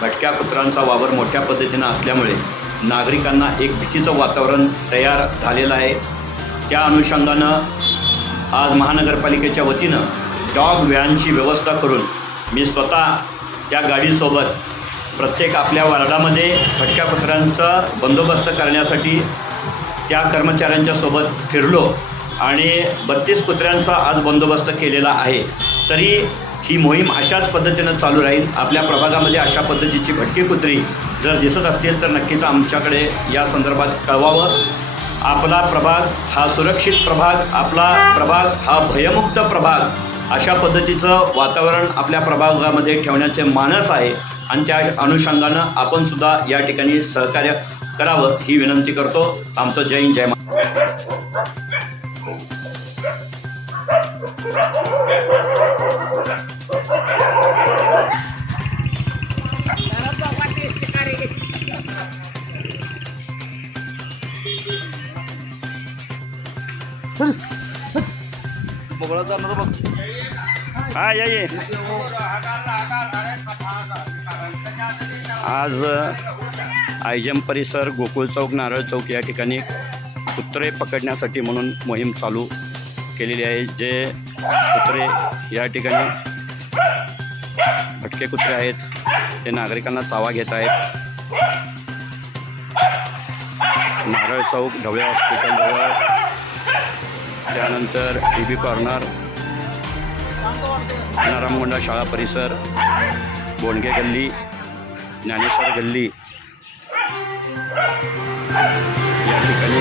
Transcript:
भटक्या कुत्र्यांचा वावर मोठ्या पद्धतीनं असल्यामुळे नागरिकांना एक भीतीचं वातावरण तयार झालेलं आहे। त्या अनुषंगानं आज महानगरपालिकेच्या वतीनं डॉग व्हॅनची व्यवस्था करून मी स्वतः त्या गाडीसोबत प्रत्येक आपल्या वार्डामध्ये भटक्या कुत्र्यांचा बंदोबस्त करण्यासाठी त्या कर्मचाऱ्यांच्या सोबत फिरलो आणि 32 कुत्र्यांचा आज बंदोबस्त केलेला आहे। तरी ही मोहीम अशाच पद्धतीनं चालू राहील। आपल्या प्रभागामध्ये अशा पद्धतीची भटकी कुत्री जर दिसत असतील तर नक्कीच आमच्याकडे या संदर्भात कळवावं। आपला प्रभाग हा सुरक्षित प्रभाग, आपला प्रभाग हा भयमुक्त प्रभाग, अशा पद्धतीचं वातावरण आपल्या प्रभागामध्ये ठेवण्याचे मानस आहे आणि त्या अनुषंगानं आपण सुद्धा या ठिकाणी सहकार्य करावं ही विनंती करतो। आमचं जय हिंद जय महाराष्ट्र। हा ये आज आयजम परिसर, गोकुळ चौक, नारळ चौक या ठिकाणी कुत्रे पकडण्यासाठी म्हणून मोहीम चालू केलेली आहे। जे कुत्रे या ठिकाणी भटके कुत्रे आहेत ते नागरिकांना चावा घेत आहेत। नारळ चौक, ढवळे हॉस्पिटलजवळ, त्यानंतर DB कॉर्नर, नारामगोंडा शाळा परिसर, बोंडगे गल्ली, ज्ञानेश्वर गल्ली या ठिकाणी